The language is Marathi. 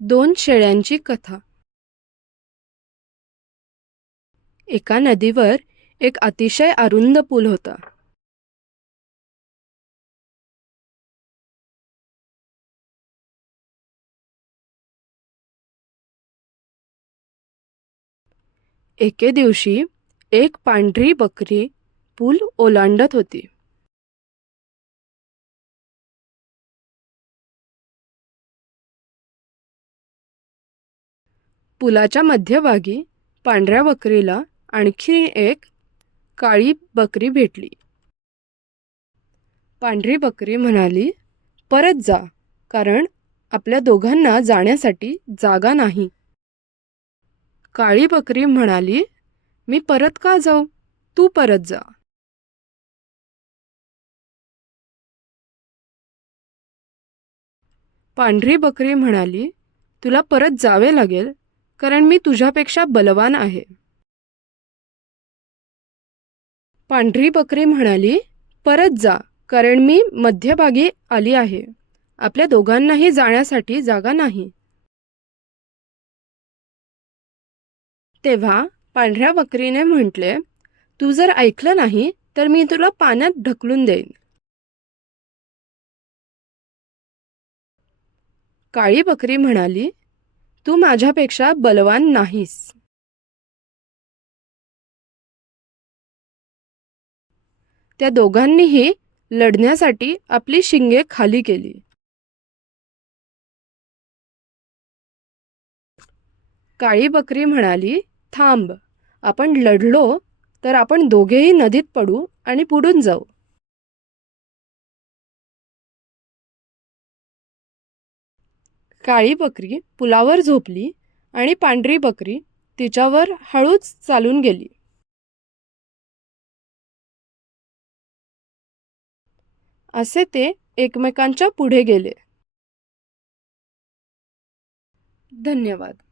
दोन शेळ्यांची कथा. एका नदीवर एक अतिशय अरुंद पूल होता. एके दिवशी एक पांढरी बकरी पूल ओलांडत होती. पुलाच्या मध्यभागी पांढऱ्या बकरीला आणखी एक काळी बकरी भेटली. पांढरी बकरी म्हणाली, परत जा, कारण आपल्या दोघांना जाण्यासाठी जागा नाही. काळी बकरी म्हणाली, मी परत का जाऊ, तू परत जा. पांढरी बकरी म्हणाली, तुला परत जावे लागेल, कारण मी तुझ्यापेक्षा बलवान आहे. पांढरी बकरी म्हणाली, परत जा, कारण मी मध्यभागी आली आहे. आपल्या दोघांनाही जाण्यासाठी जागा नाही. तेव्हा पांढऱ्या बकरीने म्हटले, तू जर ऐकलं नाही तर मी तुला पाण्यात ढकलून देईन. काळी बकरी म्हणाली, तू माझ्यापेक्षा बलवान नाहीस. त्या दोघांनीही लढण्यासाठी आपली शिंगे खाली केली. काळी बकरी म्हणाली, थांब, आपण लढलो तर आपण दोघेही नदीत पडू आणि बुडून जाऊ. काळी बकरी पुलावर झोपली आणि पांढरी बकरी तिच्यावर हळूच चालून गेली. असे ते एकमेकांच्या पुढे गेले. धन्यवाद.